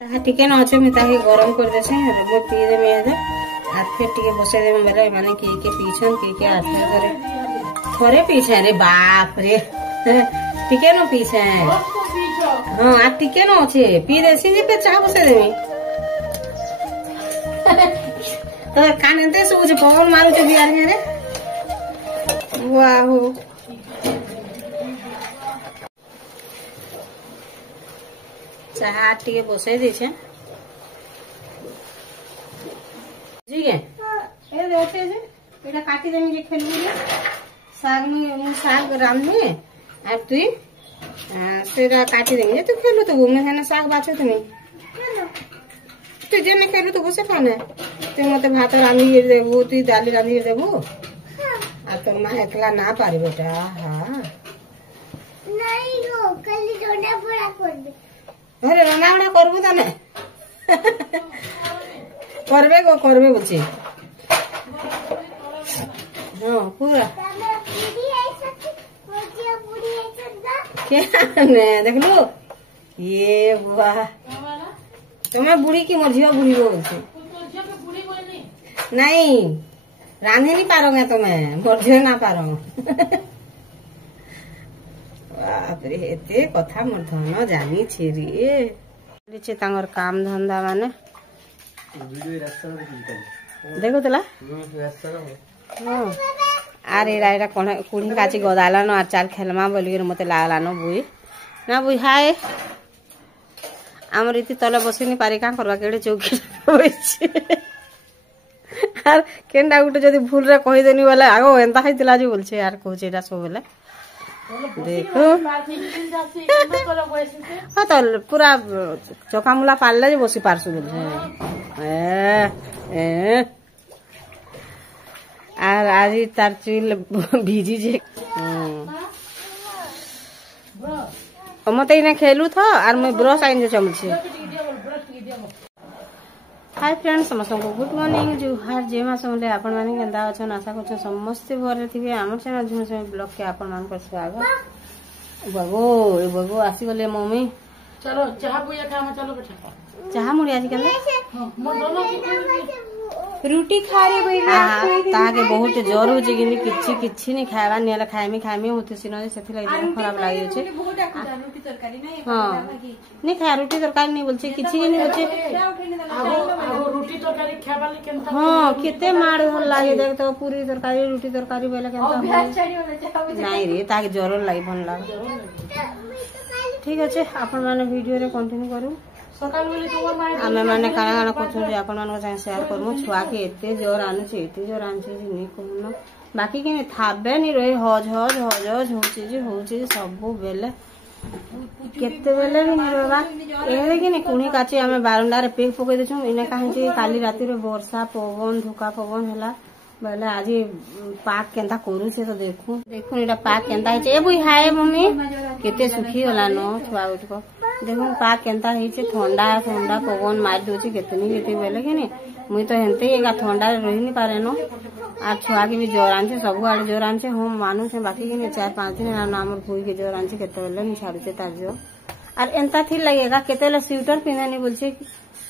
टिके न अच्छे मैं ताकि गरम कर देसे रबो पी दे में दे आ फिर टिके बसे दे बेले माने के पीछन के आथे करे थोड़े पीछे रे बाप रे टिके न पीछे हां आ टिके न अच्छे पी देसी जे पे चाह बसे देमी तो कानते सब जे पवन मारू छ बियार रे वाह चाह टिके बसई दी छे जी के ए देते जे एटा काटी देमी जे खेलबू जे साग में मु साग रांधे आ तू सेरा काटी देमी जे तू खेलू तो मैं है ना साग बाछे तुमी तू जे ने खेलू तो बसे खाने तू मते भात रांधी देबू तू दाली रांधी देबू आ तो मां एकला ना पारी बेटा हां नहीं हो कली डोडा पूरा कर दे अरे रंगा बड़ा करबू ताने करबे बुझी हां पूरा क्या ने देख लो ये बुआ तुम्हें बुढ़ी की मझिया बुढ़ी बोलछे नहीं रांधी नहीं पारोगे तुम्हें मझिया ना पारो बापरे एते कथा मोर धन जानी छेरी लिचे तांगर काम धंधा माने देखो तला अरे राइरा कोन कुड़ी काची गदाला न आचार खेलमा बोली मते लागला न बुई ना बुई हाय हमर इति तले बसिनी पारे का करबा केडे चौकी होइछि आर केंडा गुटे जदी भूल रे कहि देनी वाला आगो एंता हैतिला जे बोलछे यार कहछेटा सब बेला देखो हाँ तो पूरा चौकामुला पारले जे बसी पारसु बोलछे आर आज तार चुल भिजी जे मते इने खेलू था आर मैं ब्रश आइन जे चमछे हाय फ्रेंड्स समस्त को गुड मॉर्निंग जुहार जेमा समले आपण माने केंदा अछन आशा करछ समस्त भरे थिबे हमर चैनल जुन से ब्लॉग के आपण मान कर स्वागत बगो आसी गले मम्मी चलो चाह बुया खामा चलो बेटा चाह मुड़ी आज केले मोर दोनों की रोटी खा रे बइला ताके बहुत जोर हो जे किनी किछि नहीं खावा नेला खाइमी होते सिनो सेथि लागि खराब लागि छै रोटी तरकारी नहीं हां नहीं खा रोटी तरकारी नहीं बोलछे किछि नहीं बोलछे आगो रोटी तरकारी खाबा ले केनता हां केते मार भल लागे देख तो पूरी तरकारी रोटी तरकारी बेला केनता नहीं रे ताके जोर लागि भल लाग ठीक अछि आपण माने वीडियो रे कंटिन्यू करू सकाल बेले तोर माय आमे माने काना काना कोछु जे आपण मानको चाहे शेयर करमु छुआ के एते जोर आनु छै एते जोर आनु छै जे नहीं कहनो बाकी के थाबे नहीं रहे हज होची सब बेले केते बेले नहीं रहबा एहे कि नहीं कुणी काची आमे बारंडा रे पेक पकई देछु इने काहे जे काली राती रे वर्षा पवन धुका पवन हला बेले आज पाक केंता करू छे तो देखू एटा पाक केंता है ए बुई हाय मम्मी केते सुखी होला न छुआ उठको देखो पाक केंता है ठंडा पवन मार दोची केते बेले कि नहीं मुई तो हेनते एगा ठंडा रही नहीं पारे न आ छुआ के भी जोर आनछे सब आड़े जोर आनछे हम मानु छे बाकी के 4-5 दिन ना हमर भूई के जोर आनछे केते बेले नहीं छाड़छे तार जो आर एंता थी लगेगा केतेले स्वेटर पिननी बोलछे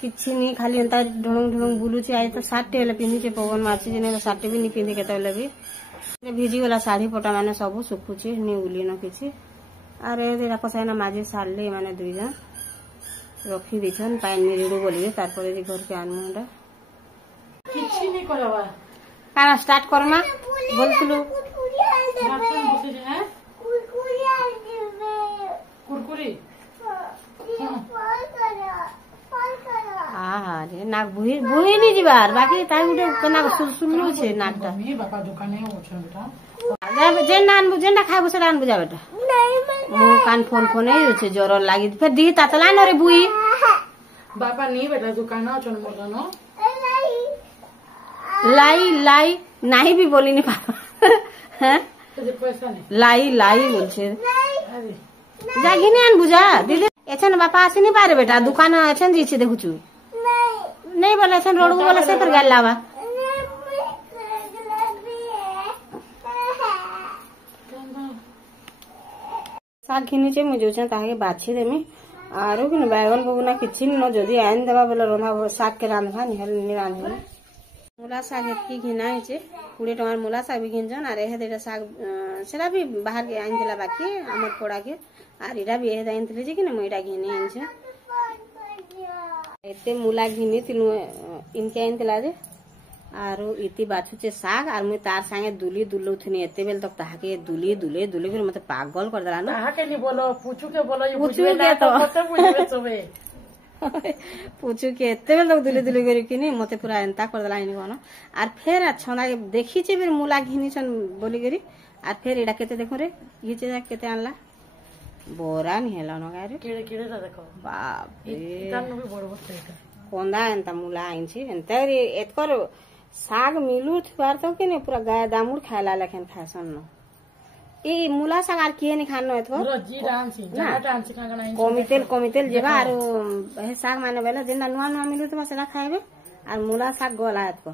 किछि नहीं खाली एंता ढुंग बुलुछे आइ तो साटी हेले पिनी छे पवन मारछे जे ने साटी भी नहीं पिनी केते बेले भी भिजी वाला साड़ी पटा माने सब सुखुछे नि उली न किछि अरे देरा कसायना माजे सारले माने दुई जन रखी दिछन पानी रिडू बोलिए तार परे जे घर के आनमुंडा किछि नहीं करबा काना स्टार्ट करमा बोलतलु कुरकुरी हाँ रे नाक बुही नहीं जीवार बाकी ताई गुटे तना सुलसुल्लु छे नाकटा मी बापा दुकाने ओछन बेटा जेना खाइबो सेटा आनबु जा बेटा मु कान फोन नहीं होछे जोर लागि फिर दी तातला न रे बुई बापा नहीं बेटा दुकान ओछन मोर दोनो लाई नहीं भी बोली नहीं पापा हैं पैसा नहीं लाई बोलछे जागी नहीं आन बुझा दीदी एछन बापा आसी नहीं पारे बेटा दुकान एछन जी छी देखु छु नहीं बोले एछन रोड को बोले से पर गाल लावा साग घिनी छे मुझे ताके बाछी देमी आरो कि बैगन बगुना किछि न जदि आइन देबा बेले रंधा साग के रांधबा निहल रांधबा मूला साग एतकी घिना है 20 टंकार मूला साग भी घिनछन आर एहे देटा साग सेरा भी बाहर के आइन दिला बाकी हमर पोड़ा के आर इरा भी एहे आइन दिले जे कि न मुइटा घिनी आइछ एते मूला घिनी तिनु इनके आइन दिला जे आरो इति बाछुचे साग आर मुई तार संगे दुली दुलौथनी एते बेल तक ताके दुली फिर मते पागल कर देला ना ताके नि बोलो पूछू के बोलो ये पूछू के तो कते बुझबे सबे पूछू के एते बेल तक दुली करी किनी मते पूरा एंता कर देला इनी कोन आर फेर छना के देखी छे फिर मूला घिनी छन बोली करी आर फेर एडा केते देखो रे ये चीज केते आनला बोरा नि हेला न गारे केड़े केड़े देखो बाप रे इतान भी बड़ बड़ कोंदा एंता मूला आइन छी एंता रे एतकर साग मिलू थुआर तो के ने पूरा गाय दामुर खायला लेखन खासन न ई मूला साग आर किए नि खानो एतको पूरा जी डांस जहाँ डांस कांगना कमितेल जेबा आरो हे साग माने बेला जिंदा नुआ मिलू तो सेला खाइबे आर मूला साग गला एतको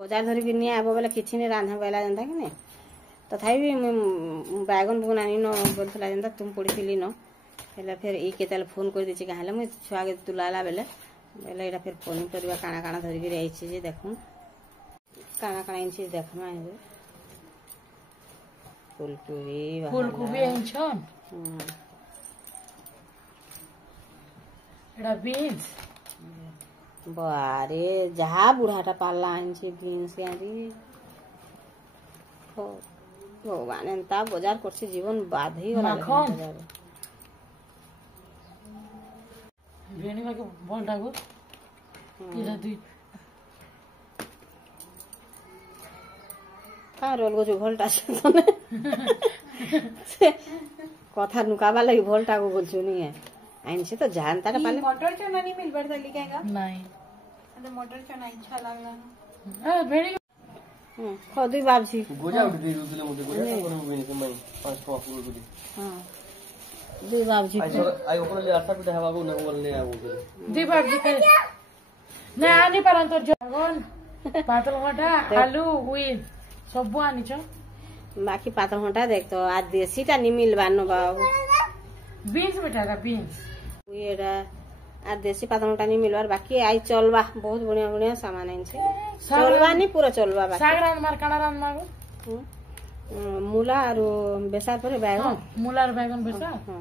बाजार धरि बिनी आबो बेला किछि ने रांधा बेला जंदा कि ने तथापि बैगन बुगना नि न बोलथला जंदा तुम पड़ीथिली न हेला फिर ई केतल फोन कर दिछि काहेला म छुआ के तुलाला बेले बेले एटा फिर फोन करबा काना काना धरि के आइछि जे देखू काना काना इनछि देखमा है फूलकोबी आइछन एटा बीन्स बारे जहा बुढ़ाटा पाल्ला आइछि बीन्स गारी हो भगवान एंता बाजार करछि जीवन बाधई वाला भेणी में के बोल डागो इरा दुई का रोल गो जो भोल्टा छ तने कथा नुकाबा लगी भोल्टा को बोलछु नहीं है आइन से तो जानता रे पाले मटर चना नहीं मिल बड़ता लिखेगा नहीं तो मटर चना अच्छा लागला हां भेणी खो दुई बाबजी गोजा उठ दे दुले मोटे गोजा कोन बिनी के मई 5 टका फूल गुडी हां दुई बाबजी आई ओकरा ले आटा पिटा हवा को न बोलने आ वो दुई बाबजी के ना आनी परन तो जगन पातल घटा आलू हुई सब आनी छ बाकी पातल घटा देख तो आज देसीटा नि मिलबा न बाबू बीन्स बेटा का बीन्स एडा आ देसी पातल घटा नि मिलबार बाकी आई चलबा बहुत बढ़िया बढ़िया सामान आइन छे चलबा नि पूरा चलबा बाकी साग रान मार काना रान मागो मूला आरो बेसा परे बैगन मूला और बैगन बेसा हां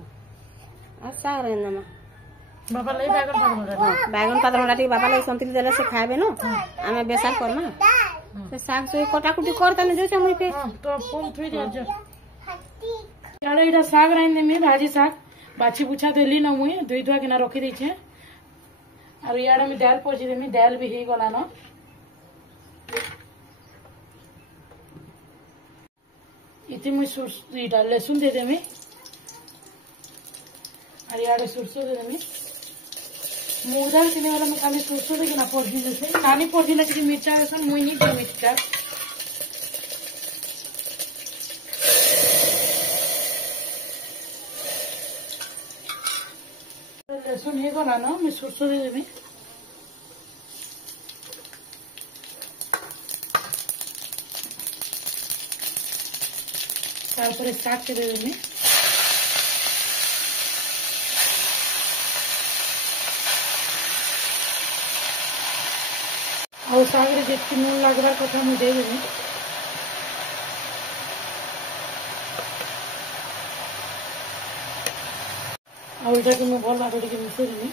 आ साग रान नमा बाबा ले बैगन पातल बैगन पातल घटा बाबा ले संतरी देले से खाबे न आमे बेसा करना से साग से कटाकुटी करता ने जो मुई पे तो फोन थुई दे जो यारे इटा साग राइन में भाजी साग बाछी बुछा देली न मुई दुई दुआ के ना रखी दै छे और याडा में दाल पोजी देमी दाल भी हे गला न इति मुई इटा लहसुन दे देमी और याडे सरसों दे देमी मुदाल किने वाला में खाली सरसों दे के ना पोजी देसे नानी पोजी ना कि मिर्चा लहसुन मुई नहीं दे मिर्चा लहसुन हे गला न मैं सरसों दे देमी तारपरे साग के दे देमी और साग रे जेतकी नून लागबार कथा मुई दे देमी और इटा के मैं भल भाबे के मिसै देमी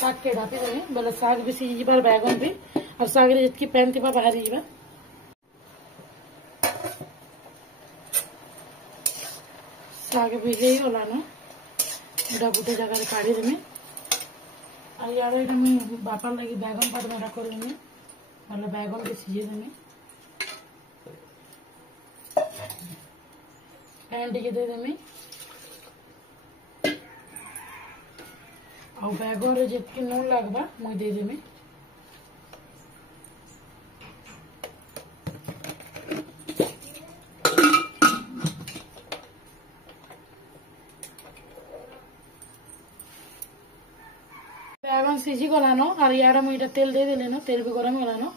साग के ढापी देमी बोले साग भी सीझी बार बैगन भी और साग रे जितकी पैन थी बाहर जीवा साग भी हे होला ना एटा गुटे जगह काढ़ी देमी और यार एटा मैं बापा लगी बैगन पात मेरा कर देमी मतलब बैगन के सीझे देमी पैन टिके दे देमी और बैगन रे जितकी नून लागबा मुई दे देमी बैगन सीझी गलानो और यार मुझे तेल दे देलेनो तेल भी गरम गलानो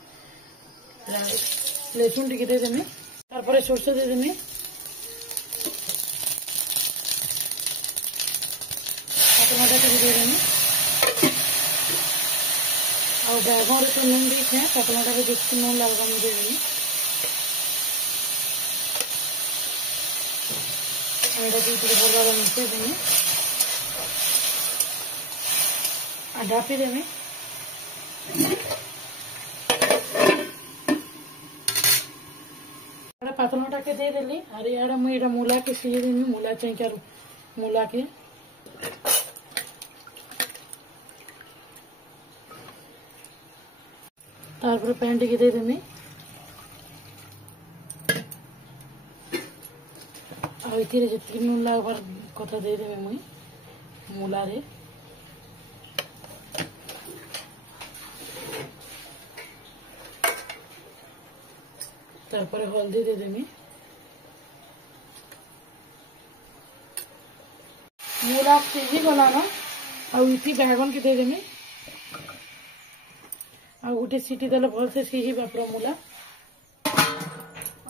लहसुन टिके दे देमी तारपरे सरसो दे देमी टमाटर टिके दे देमी और बैगन तो नून दीछे टमाटर भी देखते नून लगवा मुझे देमी भरवा मिसे देमी ढापी देमी पातलोटा के दे देली और यार मुझे मूला के सीझे देमी मूला चाहिए मूला के तारपरे पैन टिके दे देमी और इतने जी नून लगवार कथा दे देमी मुई मूला रे तारपरे हल्दी दे देमी मूला सीझी गलानो और इति बैगन के दे देमी और गोटे सीटी देले भल से सीझीबा पूरा मूला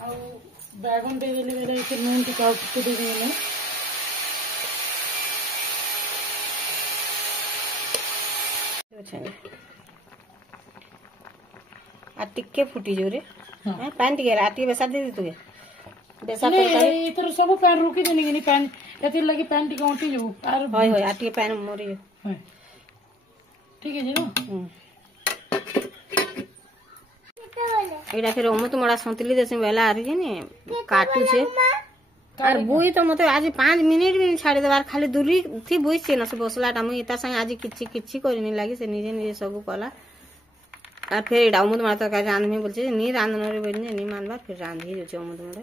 और बैगन दे देले बेला इति नून टिका के दे देमी आ टिके फुटी जो रे पानी टिके आटी बेसा दे तू बेसा तरकारी इतर सब पैन रुकी देनी कि पैन एति लगी पैन टिके उठी जो और होय होय आटी पैन मोरी होय ठीक है जी ना एटा फिर अमत मोड़ा संतली देसे बेला आरी ने काटू छे और बुई तो मते आज 5 मिनिट भी छाड़ी देबार खाली दूरी थी बुई छे न से बसलाटा मुई एता संग आज किछि करनी लागी से निजे निजे सब कला और फिर एटा अमत मोड़ा तरकारी रांधमी बोलछे नी रांधनो रे बोलने नी मानबार फिर रांधी जो अमत मोड़ा